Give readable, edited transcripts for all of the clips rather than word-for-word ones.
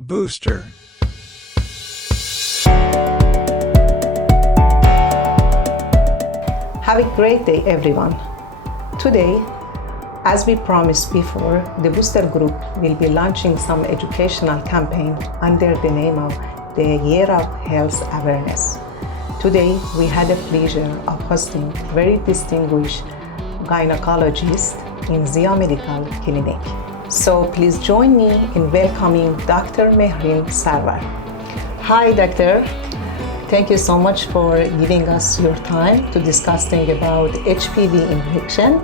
Booster. Have a great day, everyone. Today, as we promised before, the Booster Group will be launching some educational campaign under the name of the Year of Health Awareness. Today, we had the pleasure of hosting very distinguished gynecologist in Zia Medical Clinic. So please join me in welcoming Dr. Mehreen Sarwar. Hi, doctor. Thank you so much for giving us your time to discuss things about HPV infection.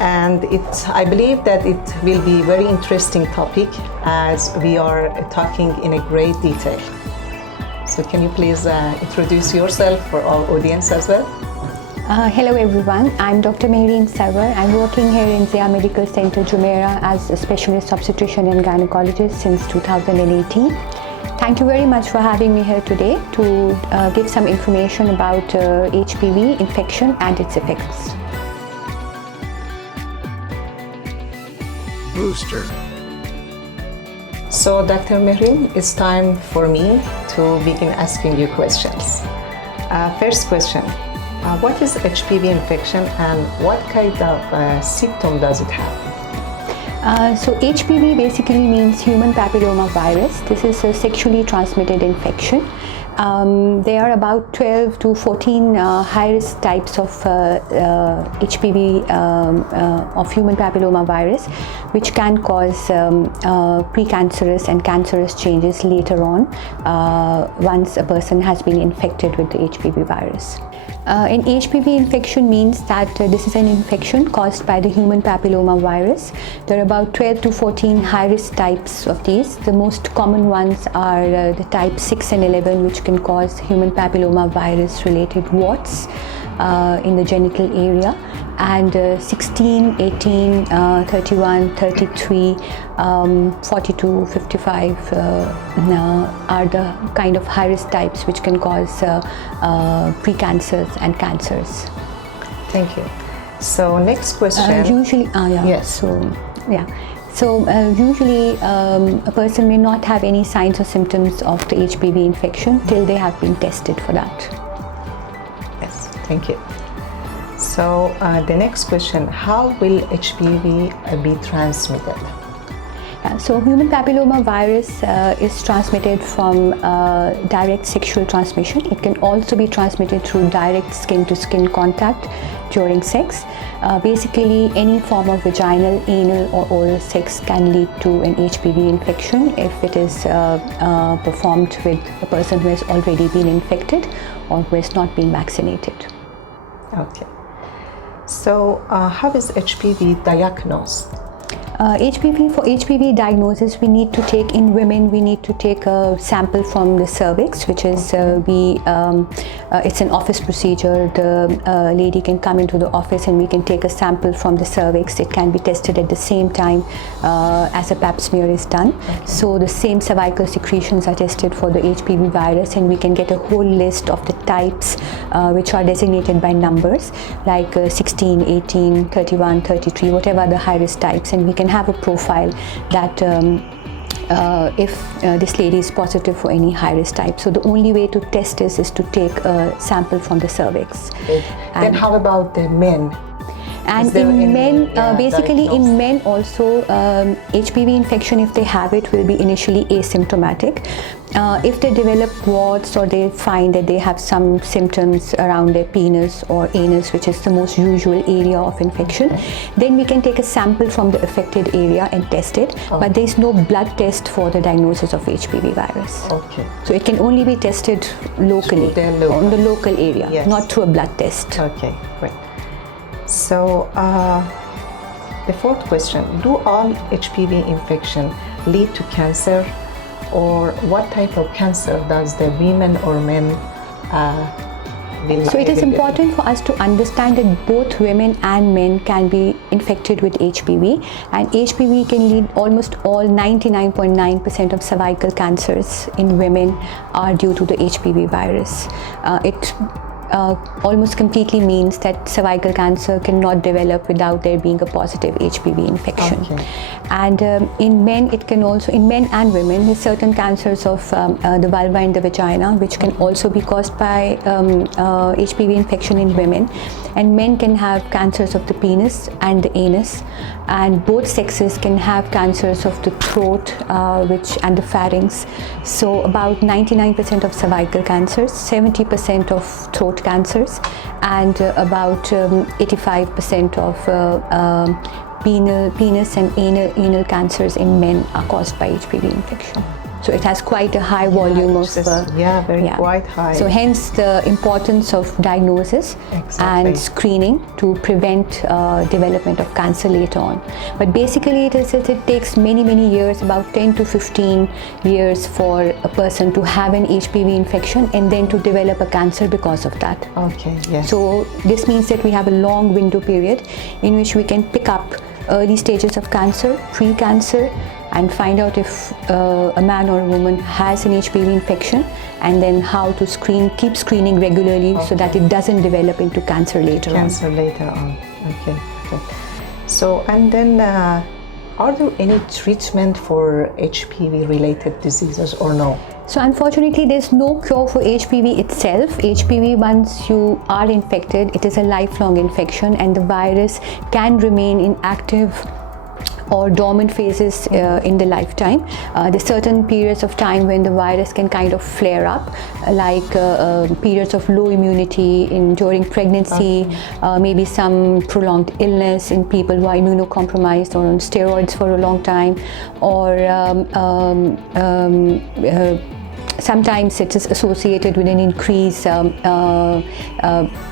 And I believe that it will be a very interesting topic as we are talking in a great detail. So can you please introduce yourself for our audience as well? Hello everyone, I'm Dr. Mehreen Sarwar. I'm working here in Zia Medical Center, Jumeirah as a specialist obstetrician and gynecologist since 2018. Thank you very much for having me here today to give some information about HPV infection and its effects. Booster. So Dr. Mehreen, it's time for me to begin asking you questions. First question. What is HPV infection and what kind of symptom does it have? So HPV basically means human papilloma virus. This is a sexually transmitted infection. There are about 12 to 14 high-risk types of HPV of human papilloma virus, which can cause precancerous and cancerous changes later on once a person has been infected with the HPV virus. An HPV infection means that this is an infection caused by the human papilloma virus. There are about 12 to 14 high-risk types of these. The most common ones are the type 6 and 11, which can cause human papilloma virus-related warts in the genital area. And 16, 18, 31, 33, 42, 55 are the kind of high-risk types which can cause precancers and cancers. Thank you. So next question. Yes. So usually a person may not have any signs or symptoms of the HPV infection till they have been tested for that. Yes, thank you. So the next question, how will HPV be transmitted? So human papilloma virus is transmitted from direct sexual transmission. It can also be transmitted through direct skin-to-skin contact during sex. Basically, any form of vaginal, anal or oral sex can lead to an HPV infection if it is performed with a person who has already been infected or who has not been vaccinated. Okay. So how is HPV diagnosed? For HPV diagnosis, we need to take in women. We need to take a sample from the cervix, which is it's an office procedure. The lady can come into the office and we can take a sample from the cervix. It can be tested at the same time as a pap smear is done. Okay. So the same cervical secretions are tested for the HPV virus, and we can get a whole list of the types which are designated by numbers, like 16, 18, 31, 33, whatever the high-risk types, and we can have a profile that if this lady is positive for any high-risk type. So the only way to test this is to take a sample from the cervix. Okay. Then how about the men? And in men, basically in men also, HPV infection, if they have it, will be initially asymptomatic. If they develop warts or they find that they have some symptoms around their penis or anus, which is the most usual area of infection, then we can take a sample from the affected area and test it. But there is no blood test for the diagnosis of HPV virus. Okay. So it can only be tested locally, on the local area, yes, not through a blood test. Okay, great. So the fourth question, do all HPV infection lead to cancer, or what type of cancer does the women or men So it is important for us to understand that both women and men can be infected with HPV, and HPV can lead almost all 99.9% of cervical cancers in women are due to the HPV virus. It almost completely means that cervical cancer cannot develop without there being a positive HPV infection. Okay. And in men, it can also, in men and women, there's certain cancers of the vulva and the vagina, which can also be caused by HPV infection in women. And men can have cancers of the penis and the anus, and both sexes can have cancers of the throat and the pharynx. So about 99% of cervical cancers, 70% of throat cancers, and about 85% of penis and anal cancers in men are caused by HPV infection. So it has quite a high volume of quite high. So hence the importance of diagnosis and screening to prevent development of cancer later on. But basically it takes many years, about 10 to 15 years for a person to have an HPV infection and then to develop a cancer because of that. Okay, yes. So this means that we have a long window period in which we can pick up early stages of cancer, pre-cancer, and find out if a man or a woman has an HPV infection, and then how to keep screening regularly so that it doesn't develop into cancer later on. Okay. So, and then are there any treatment for HPV related diseases or no? So unfortunately, there's no cure for HPV itself. HPV, once you are infected, it is a lifelong infection, and the virus can remain in active or dormant phases in the lifetime. There's certain periods of time when the virus can kind of flare up, like periods of low immunity during pregnancy, maybe some prolonged illness in people who are immunocompromised or on steroids for a long time, or sometimes it is associated with an increase.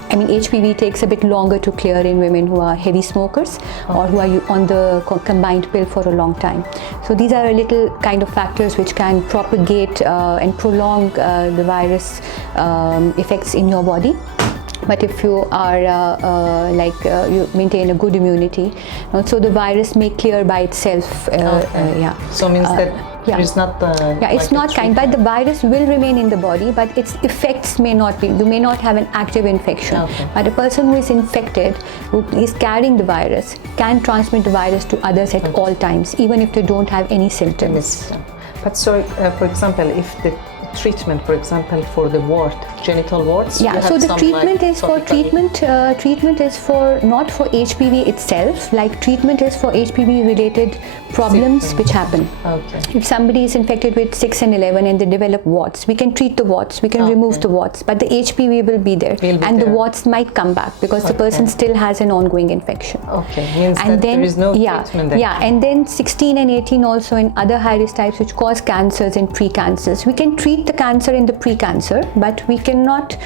HPV takes a bit longer to clear in women who are heavy smokers or who are on the combined pill for a long time. So these are a little kind of factors which can propagate and prolong the virus effects in your body. But if you are you maintain a good immunity, so the virus may clear by itself. So means that it's not it's not kind, but the virus will remain in the body, but its effects may not be. You may not have an active infection, but a person who is infected, who is carrying the virus, can transmit the virus to others at all times, even if they don't have any symptoms. But so, for example, if the treatment, for example, for the genital warts. So the treatment is for treatment is for not for HPV itself. Like treatment is for HPV related problems which happen. If somebody is infected with 6 and 11 and they develop warts, we can treat the warts, we can remove the warts, but the HPV will be there, and the warts might come back because the person still has an ongoing infection. Means and that then there is no treatment there. And then 16 and 18 also in other high risk types which cause cancers and pre-cancers. We can treat the cancer in the pre-cancer, but we cannot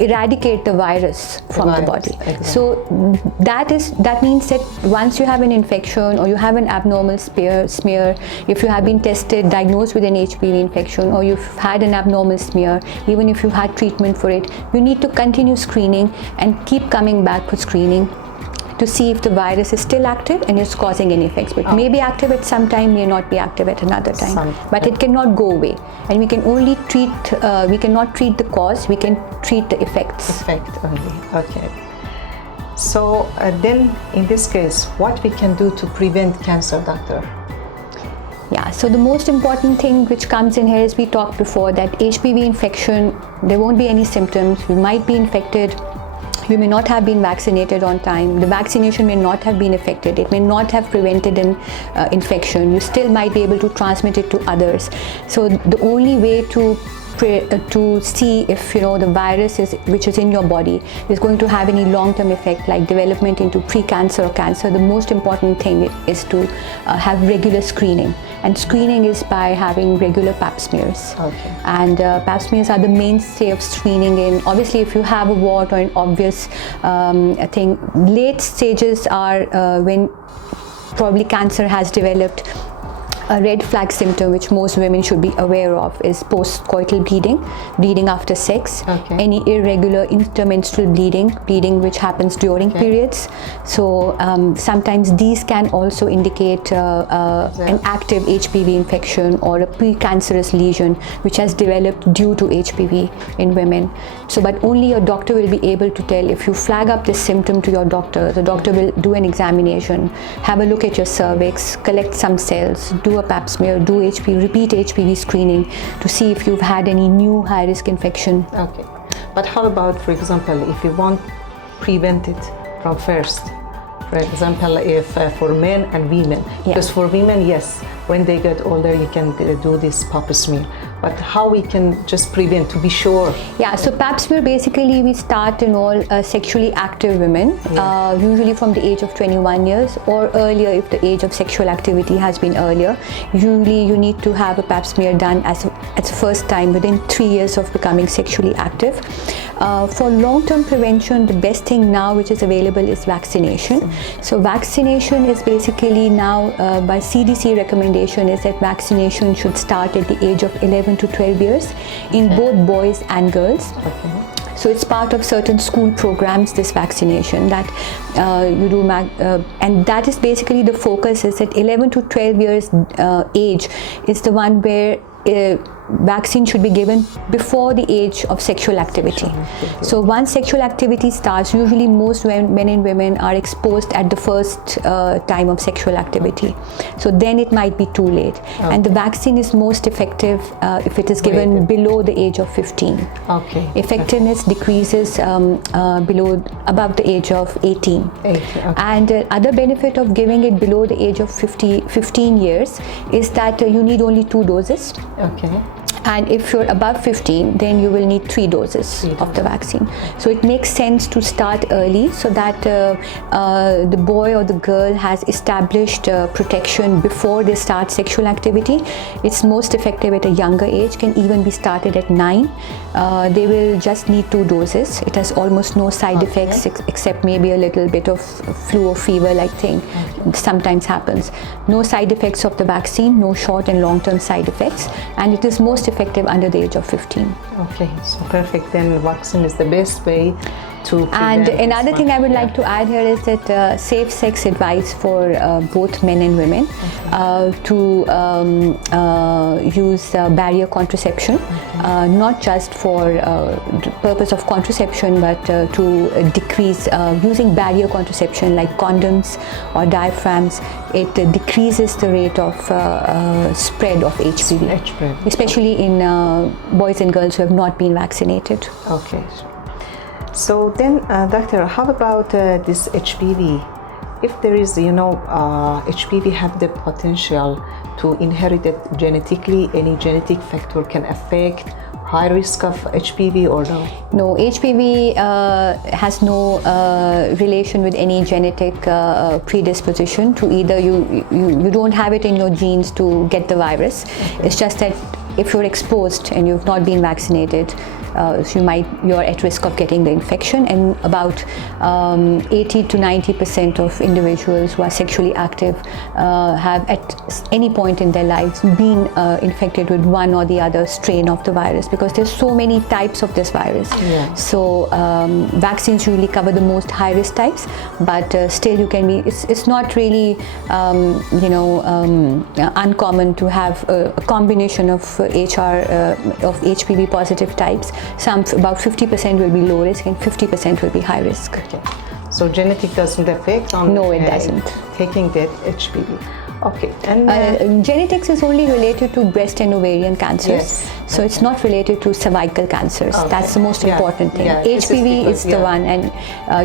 eradicate the virus from the body. So that means that once you have an infection or you have an abnormal smear, if you have been diagnosed with an HPV infection, or you've had an abnormal smear, even if you had treatment for it, you need to continue screening and keep coming back for screening to see if the virus is still active and is causing any effects. But may be active at some time, may not be active at another time. But it cannot go away, and we can only treat. We cannot treat the cause. We can treat the effects. Effect only. So then, in this case, what we can do to prevent cancer, doctor? So the most important thing which comes in here is, we talked before, that HPV infection, there won't be any symptoms. We might be infected. You may not have been vaccinated on time. The vaccination may not have been effective. It may not have prevented an infection. You still might be able to transmit it to others. So the only way to see if the virus which is in your body is going to have any long-term effect, like development into pre-cancer or cancer, the most important thing is to have regular screening. And screening is by having regular pap smears. And pap smears are the mainstay of screening. Obviously, if you have a wart or an obvious thing, late stages are when probably cancer has developed, A red flag symptom which most women should be aware of is postcoital bleeding after sex, any irregular intermenstrual bleeding which happens during periods. So sometimes these can also indicate an active HPV infection or a precancerous lesion which has developed due to HPV in women. So, but only your doctor will be able to tell. If you flag up this symptom to your doctor, the doctor will do an examination, have a look at your cervix, collect some cells, do a pap smear, do repeat HPV screening to see if you've had any new high-risk infection. Okay, but how about, for example, if you want prevent it from first? For example, if for men and women, because for women, yes, when they get older, you can do this pap smear. But how we can just prevent, to be sure? Yeah, so pap smear basically we start in all sexually active women, usually from the age of 21 years or earlier if the age of sexual activity has been earlier. Usually you need to have a pap smear done as a first time within 3 years of becoming sexually active. For long-term prevention, the best thing now which is available is vaccination. So vaccination is basically now by CDC recommendation is that vaccination should start at the age of 11 to 12 years in both boys and girls. So it's part of certain school programs, this vaccination that you do, and that is basically the focus is that 11 to 12 years age is the one where vaccine should be given before the age of sexual activity. So once sexual activity starts, usually most men and women are exposed at the first time of sexual activity. So then it might be too late. And the vaccine is most effective if it is given below the age of 15. Effectiveness decreases above the age of 18. And other benefit of giving it below the age of 15 years is that you need only 2 doses. And if you're above 15, then you will need 3 doses of the vaccine. So it makes sense to start early so that the boy or the girl has established protection before they start sexual activity. It's most effective at a younger age, can even be started at 9. They will just need 2 doses. It has almost no side effects except maybe a little bit of flu or fever-like thing. Sometimes happens. No side effects of the vaccine, no short and long-term side effects, and it is most effective under the age of 15. Okay, so perfect. Then vaccine is the best way to prevent. And another thing I would like to add here is that safe sex advice for both men and women to use barrier contraception, not just for the purpose of contraception, but to decrease using barrier contraception like condoms or diaphragms. It decreases the rate of spread of HPV, especially in boys and girls who have not been vaccinated. Okay. So then, doctor, how about this HPV? If there is, HPV have the potential to inherit it genetically, any genetic factor can affect high risk of HPV or no? No, HPV has no relation with any genetic predisposition to either you don't have it in your genes to get the virus. It's just that if you're exposed and you've not been vaccinated, you're at risk of getting the infection, and about 80 to 90% of individuals who are sexually active have at any point in their lives been infected with one or the other strain of the virus, because there's so many types of this virus. So vaccines usually cover the most high risk types, but still you can be, it's not really uncommon to have a combination of HPV positive types. About 50% will be low risk and 50% will be high risk. Okay. So genetic doesn't affect on no, it doesn't. Taking that HPV. Okay. And genetics is only related to breast and ovarian cancers. So it's not related to cervical cancers. That's the most important thing. HPV is the one, and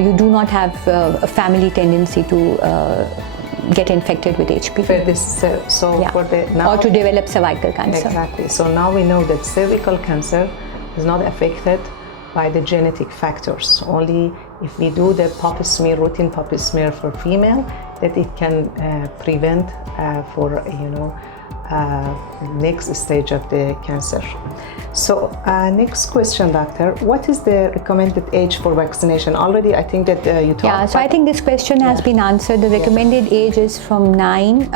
you do not have a family tendency to get infected with HPV. For this, for the now, or to develop cervical cancer. Exactly. So now we know that cervical cancer is not affected by the genetic factors. Only if we do the pap smear, routine pap smear for female, that it can prevent for next stage of the cancer. So next question, doctor, what is the recommended age for vaccination? Already I think that you talked. Yeah, so I think this question has been answered. The recommended age is from 9,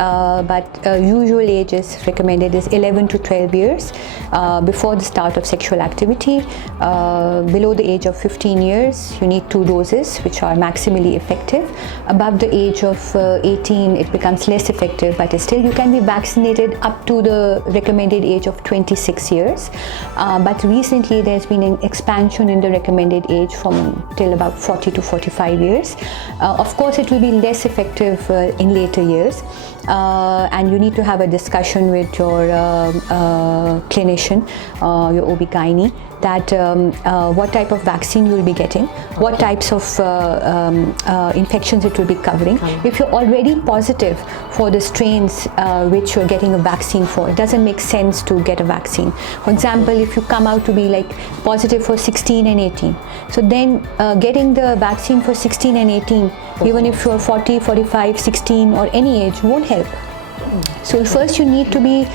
but usual age is recommended is 11 to 12 years before the start of sexual activity. Below the age of 15 years, you need 2 doses, which are maximally effective. Above the age of 18, it becomes less effective, but still you can be vaccinated up to the recommended age of 26 years. But recently there's been an expansion in the recommended age from till about 40 to 45 years. Of course, it will be less effective in later years. And you need to have a discussion with your clinician, your OB/GYN, that what type of vaccine you will be getting, what types of infections it will be covering. If you're already positive for the strains which you're getting a vaccine for, it doesn't make sense to get a vaccine. For example, if you come out to be like positive for 16 and 18, so then getting the vaccine for 16 and 18, even if you're 40, 45, 16 or any age, won't help. So first you need to be,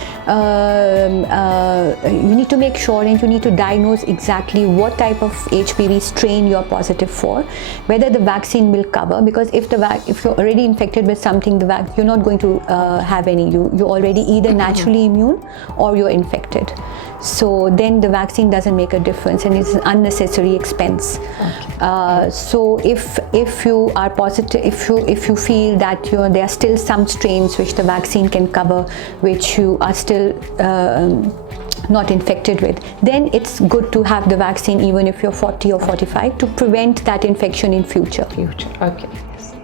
you need to make sure and you need to diagnose exactly what type of HPV strain you're positive for, whether the vaccine will cover, because if you're already infected with something, you're not going to have any. You're already either naturally immune or you're infected. So then the vaccine doesn't make a difference and it's an unnecessary expense. Okay. So if you are positive, if you feel that there are still some strains which the vaccine can cover, which you are still not infected with, then it's good to have the vaccine even if you're 40 or 45 to prevent that infection in future. Okay. Yes.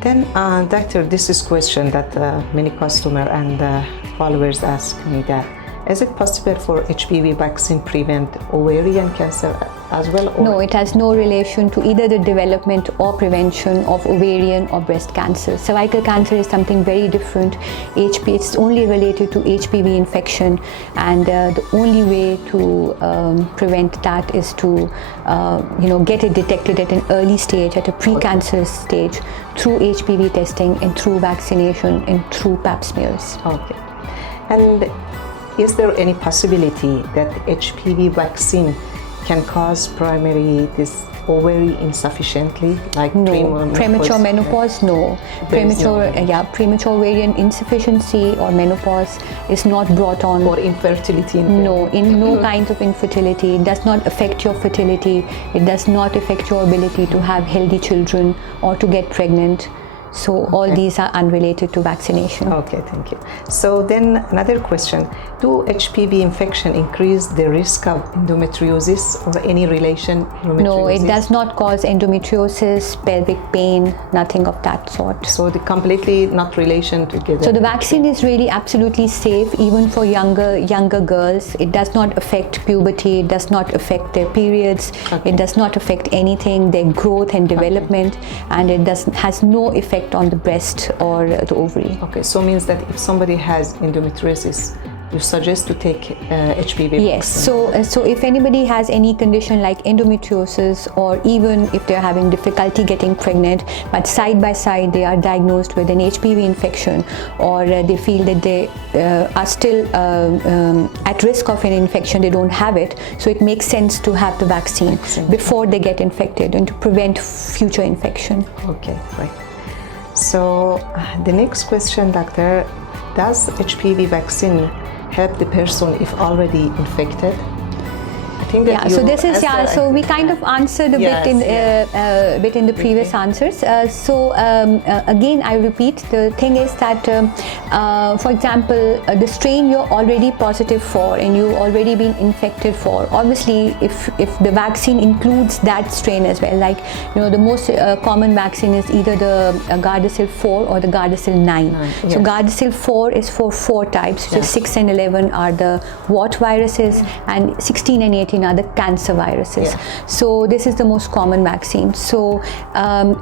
Then, doctor, this is a question that many customers and followers ask me that. Is it possible for HPV vaccine prevent ovarian cancer as well? Or? No, it has no relation to either the development or prevention of ovarian or breast cancer. Cervical cancer is something very different. It's only related to HPV infection, and the only way to prevent that is to get it detected at an early stage, at a pre-cancerous stage, through HPV testing and through vaccination and through pap smears. Okay. And is there any possibility that HPV vaccine can cause primary this ovary insufficiently, like premature menopause? No. Premature ovarian insufficiency or menopause is not brought on. Or infertility? No kinds of infertility. It does not affect your fertility. It does not affect your ability to have healthy children or to get pregnant. So all these are unrelated to vaccination. Okay, thank you. So then another question, do HPV infection increase the risk of endometriosis or any relation? No, it does not cause endometriosis, pelvic pain, nothing of that sort. So the completely not relation together. So the vaccine is really absolutely safe even for younger girls. It does not affect puberty, it does not affect their periods, it does not affect anything, their growth and development, and it has no effect on the breast or the ovary. Okay, so means that if somebody has endometriosis, you suggest to take HPV yes vaccine? So if anybody has any condition like endometriosis, or even if they're having difficulty getting pregnant, but side by side they are diagnosed with an HPV infection, or they feel that they are still at risk of an infection, they don't have it, so it makes sense to have the vaccine before they get infected and to prevent future infection. Okay, right. So the next question, doctor, does HPV vaccine help the person if already infected? I think that so we kind of answered a bit in the previous answers. Again, I repeat, the thing is that for example, the strain you're already positive for and you've already been infected for, obviously if the vaccine includes that strain as well, like the most common vaccine is either the Gardasil 4 or the Gardasil 9. Yes. So Gardasil 4 is for 4 types, so 6 and 11 are the Watt viruses, and 16 and 18 are the cancer viruses. So this is the most common vaccine. So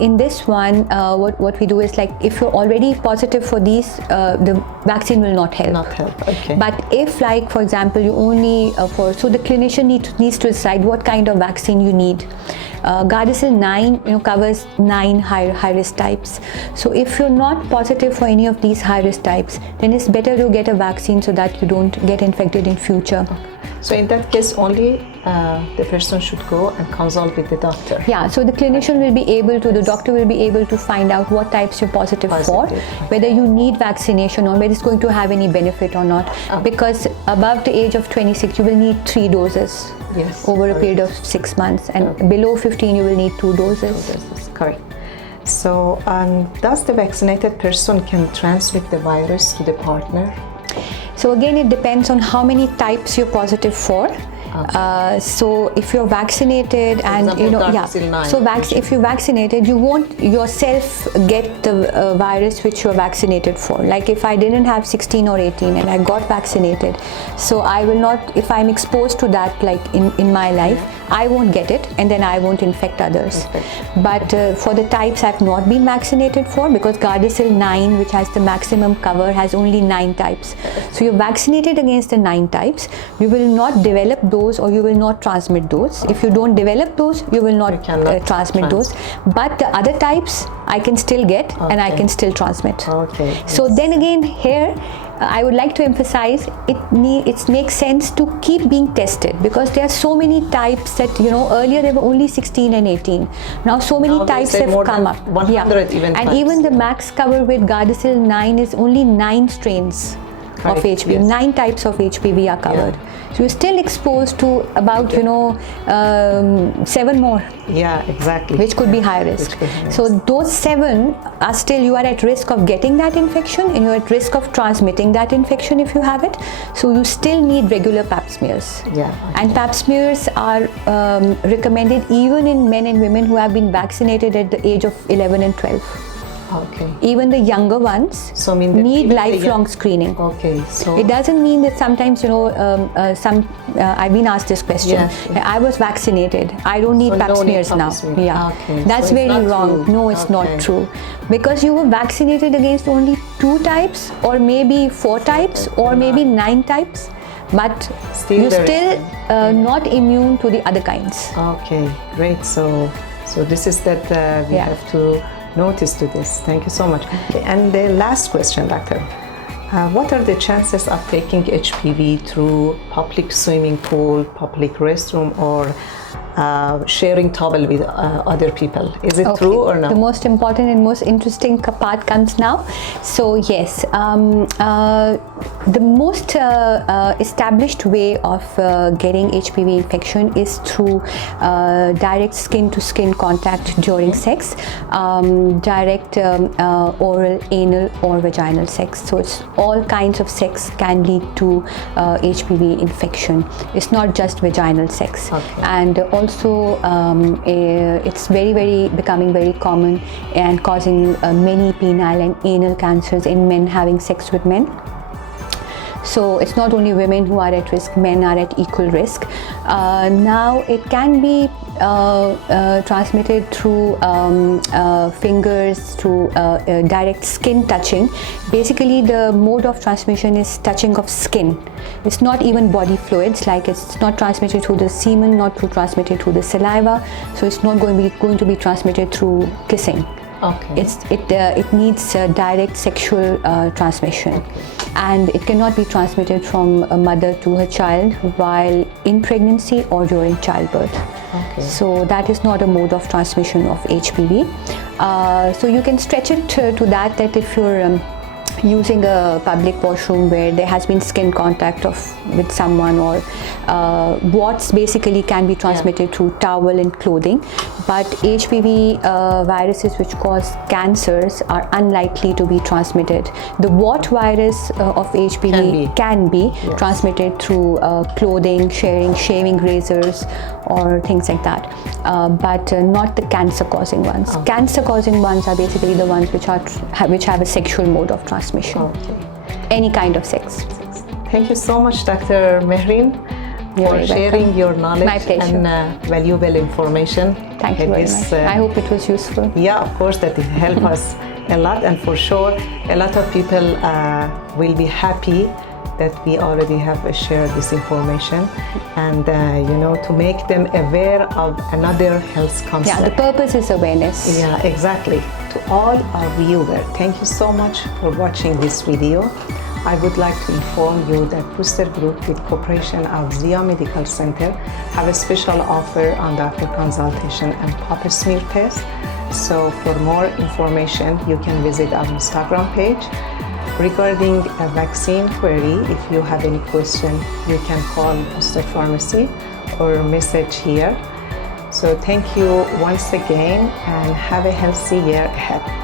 in this one, what we do is, like, if you're already positive for these, the vaccine will not help. Okay. But if, like, for example, you only so the clinician needs to decide what kind of vaccine you need. Gardasil 9 covers 9 high risk types. So if you're not positive for any of these high risk types, then it's better to get a vaccine so that you don't get infected in future. So in that case, only the person should go and consult with the doctor. Yeah, so the clinician will be able to, the doctor will be able to find out what types you're positive for, whether you need vaccination or whether it's going to have any benefit or not. Because above the age of 26, you will need 3 doses over a period of 6 months, and below 15, you will need 2 doses. Correct. So does the vaccinated person can transmit the virus to the partner? So again, it depends on how many types you're positive for. So if you're vaccinated and if you're vaccinated, you won't yourself get the virus which you're vaccinated for. Like if I didn't have 16 or 18 and I got vaccinated, so I will not, if I'm exposed to that like in my life, I won't get it and then I won't infect others. But for the types I've not been vaccinated for, because Gardasil 9, which has the maximum cover, has only 9 types. So you're vaccinated against the 9 types, you will not develop those or you will not transmit those. If you don't develop those, you will not transmit those. But the other types I can still get and I can still transmit. So then again here, I would like to emphasize it makes sense to keep being tested, because there are so many types that earlier there were only 16 and 18. Now so many types have come up. 100 even and types. even the max cover with Gardasil 9 is only 9 strains of HPV. 9 types of HPV are covered. So you're still exposed to about 7 more. Yeah, exactly. Which could be high risk. So those 7 are still, you are at risk of getting that infection and you're at risk of transmitting that infection if you have it. So you still need regular pap smears. And pap smears are recommended even in men and women who have been vaccinated at the age of 11 and 12. Even the younger ones need lifelong screening. So it doesn't mean that sometimes I've been asked this question. I was vaccinated, I don't need pap smears now. That's so very wrong. No, it's not true, because you were vaccinated against only 2 types or maybe 4 types or maybe 9 types, but you're still not immune to the other kinds. Great. So this is that we have to notice to this. Thank you so much. And the last question, doctor. What are the chances of taking HPV through public swimming pool, public restroom, or sharing towel with other people? Is it true or not? The most important and most interesting part comes now. So yes, the most established way of getting HPV infection is through direct skin-to-skin contact during sex, direct oral, anal or vaginal sex. So it's all kinds of sex can lead to HPV infection. It's not just vaginal sex. And also it's becoming very common and causing many penile and anal cancers in men having sex with men. So it's not only women who are at risk, men are at equal risk. Now it can be transmitted through fingers, through direct skin touching. Basically the mode of transmission is touching of skin. It's not even body fluids, like it's not transmitted through the semen, not transmitted through the saliva, so it's not going to be transmitted through kissing. It needs direct sexual transmission, and it cannot be transmitted from a mother to her child while in pregnancy or during childbirth. So that is not a mode of transmission of HPV. So you can stretch it to that if you're using a public washroom where there has been skin contact with someone, or warts basically can be transmitted through towel and clothing, but HPV viruses which cause cancers are unlikely to be transmitted. The wart virus of HPV can be transmitted through clothing, shaving razors or things like that, but not the cancer causing ones. Cancer causing ones are basically the ones which have a sexual mode of transmission. Any kind of sex. Thank you so much, Dr. Mehreen, for sharing your knowledge and valuable information. Thank you very much. I hope it was useful. Yeah, of course, that it helped us a lot, and for sure a lot of people will be happy that we already have shared this information, and to make them aware of another health concept. Yeah, the purpose is awareness. Yeah, exactly. To all our viewers, thank you so much for watching this video. I would like to inform you that Booster Group, with cooperation of Zia Medical Center, have a special offer on doctor consultation and pap smear test. So for more information, you can visit our Instagram page. Regarding a vaccine query, if you have any question, you can call Booster Pharmacy or message here. So thank you once again, and have a healthy year ahead.